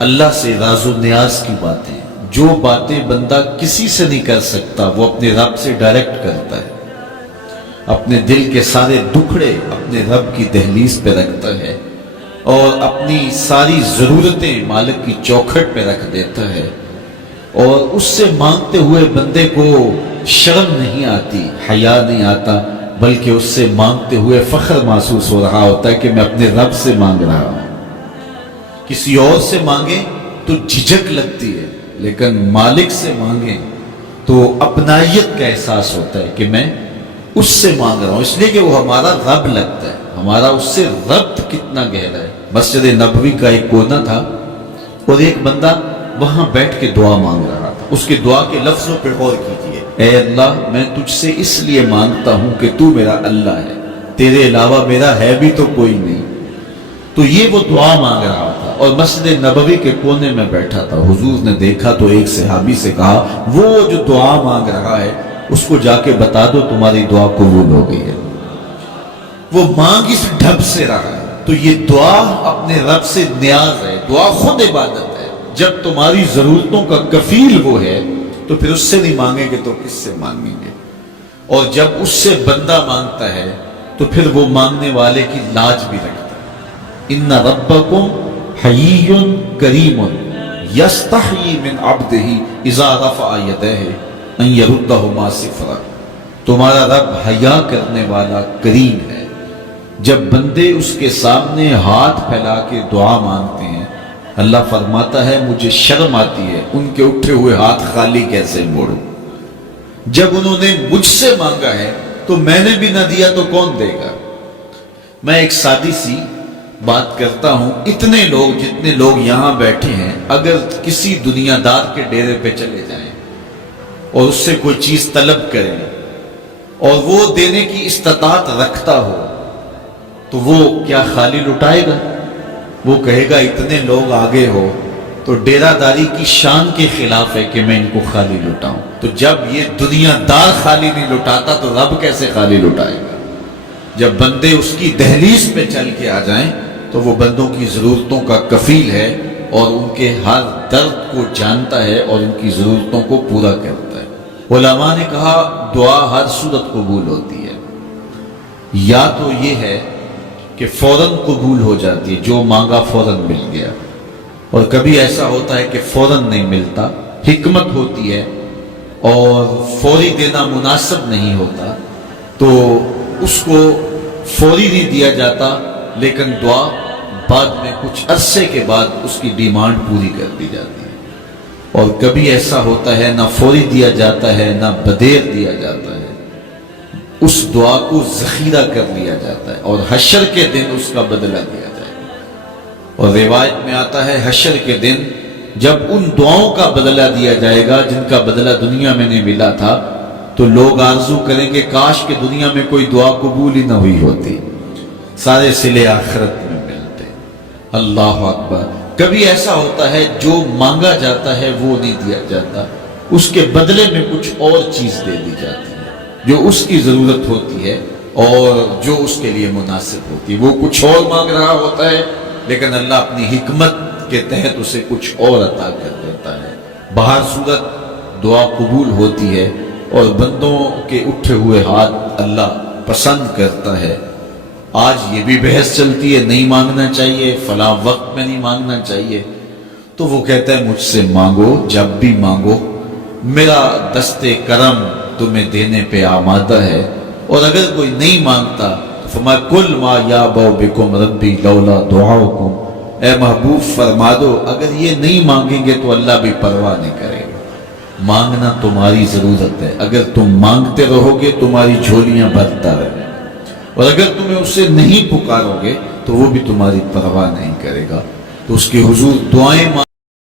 اللہ سے راز و نیاز کی باتیں، جو باتیں بندہ کسی سے نہیں کر سکتا وہ اپنے رب سے ڈائریکٹ کرتا ہے، اپنے دل کے سارے دکھڑے اپنے رب کی دہلیز پہ رکھتا ہے اور اپنی ساری ضرورتیں مالک کی چوکھٹ پہ رکھ دیتا ہے، اور اس سے مانگتے ہوئے بندے کو شرم نہیں آتی، حیا نہیں آتا، بلکہ اس سے مانگتے ہوئے فخر محسوس ہو رہا ہوتا ہے کہ میں اپنے رب سے مانگ رہا ہوں۔ کسی اور سے مانگیں تو جھجک لگتی ہے، لیکن مالک سے مانگیں تو اپنائیت کا احساس ہوتا ہے کہ میں اس سے مانگ رہا ہوں، اس لیے کہ وہ ہمارا رب لگتا ہے، ہمارا اس سے ربط کتنا گہرا ہے۔ مسجد نبوی کا ایک کونا تھا اور ایک بندہ وہاں بیٹھ کے دعا مانگ رہا تھا۔ اس کے دعا کے لفظوں پہ غور کیجیے، اے اللہ میں تجھ سے اس لیے مانگتا ہوں کہ تو میرا اللہ ہے، تیرے علاوہ میرا ہے بھی تو کوئی نہیں۔ تو یہ وہ دعا مانگ رہا تھا اور مسجد نبوی کے کونے میں بیٹھا تھا۔ حضور نے دیکھا تو ایک صحابی سے کہا، وہ جو دعا مانگ رہا ہے اس کو جا کے بتا دو تمہاری دعا قبول ہو گئی ہے۔ وہ مانگ اس ڈھب سے رہا ہے۔ تو یہ دعا اپنے رب سے نیاز ہے، دعا خود عبادت ہے۔ جب تمہاری ضرورتوں کا کفیل وہ ہے تو پھر اس سے نہیں مانگیں گے تو کس سے مانگیں گے؟ اور جب اس سے بندہ مانگتا ہے تو پھر وہ مانگنے والے کی لاج بھی رکھتا ہے۔ ان ربکم حیی کریم یستحیی من عبدہ اذا رفع یدیہ ان یردہما صفرا۔ تمہارا رب حیا کرنے والا کریم ہے، جب بندے اس کے سامنے ہاتھ پھیلا کے دعا مانگتے ہیں اللہ فرماتا ہے مجھے شرم آتی ہے ان کے اٹھے ہوئے ہاتھ خالی کیسے موڑوں۔ جب انہوں نے مجھ سے مانگا ہے تو میں نے بھی نہ دیا تو کون دے گا؟ میں ایک سادی سی بات کرتا ہوں، اتنے لوگ جتنے لوگ یہاں بیٹھے ہیں اگر کسی دنیا دار کے ڈیرے پہ چلے جائیں اور اس سے کوئی چیز طلب کریں اور وہ دینے کی استطاعت رکھتا ہو تو وہ کیا خالی لٹائے گا؟ وہ کہے گا اتنے لوگ آگے ہو تو ڈیرہ داری کی شان کے خلاف ہے کہ میں ان کو خالی لٹاؤں۔ تو جب یہ دنیا دار خالی نہیں لٹاتا تو رب کیسے خالی لٹائے گا؟ جب بندے اس کی دہلیز پہ چل کے آ جائیں تو وہ بندوں کی ضرورتوں کا کفیل ہے اور ان کے ہر درد کو جانتا ہے اور ان کی ضرورتوں کو پورا کرتا ہے۔ علماء نے کہا دعا ہر صورت قبول ہوتی ہے، یا تو یہ ہے کہ فوراً قبول ہو جاتی ہے، جو مانگا فوراً مل گیا، اور کبھی ایسا ہوتا ہے کہ فوراً نہیں ملتا، حکمت ہوتی ہے اور فوری دینا مناسب نہیں ہوتا تو اس کو فوری نہیں دیا جاتا، لیکن دعا بعد میں کچھ عرصے کے بعد اس کی ڈیمانڈ پوری کر دی جاتی ہے۔ اور کبھی ایسا ہوتا ہے نہ فوری دیا جاتا ہے نہ بدیر دیا جاتا ہے، اس دعا کو ذخیرہ کر لیا جاتا ہے اور حشر کے دن اس کا بدلہ دیا جائے گا۔ اور روایت میں آتا ہے حشر کے دن جب ان دعاؤں کا بدلہ دیا جائے گا جن کا بدلہ دنیا میں نہیں ملا تھا تو لوگ آرزو کریں گے کاش کہ دنیا میں کوئی دعا قبول ہی نہ ہوئی ہوتی، سارے صلے آخرت میں ملتے۔ اللہ اکبر۔ کبھی ایسا ہوتا ہے جو مانگا جاتا ہے وہ نہیں دیا جاتا، اس کے بدلے میں کچھ اور چیز دے دی جاتی ہے جو اس کی ضرورت ہوتی ہے اور جو اس کے لیے مناسب ہوتی ہے۔ وہ کچھ اور مانگ رہا ہوتا ہے لیکن اللہ اپنی حکمت کے تحت اسے کچھ اور عطا کر دیتا ہے۔ بہر صورت دعا قبول ہوتی ہے اور بندوں کے اٹھے ہوئے ہاتھ اللہ پسند کرتا ہے۔ آج یہ بھی بحث چلتی ہے نہیں مانگنا چاہیے، فلاں وقت میں نہیں مانگنا چاہیے، تو وہ کہتا ہے مجھ سے مانگو جب بھی مانگو، میرا دست کرم تمہیں دینے پہ آمادہ ہے۔ اور اگر کوئی نہیں مانگتا تو فرمایا کل ما یابو بکم ربی لولا دعاؤکم، اے محبوب فرما دو اگر یہ نہیں مانگیں گے تو اللہ بھی پرواہ نہیں کرے گا۔ مانگنا تمہاری ضرورت ہے، اگر تم مانگتے رہو گے تمہاری جھولیاں بھرتا رہے، اور اگر تمہیں اسے نہیں پکارو گے تو وہ بھی تمہاری پرواہ نہیں کرے گا۔ تو اس کے حضور دعائیں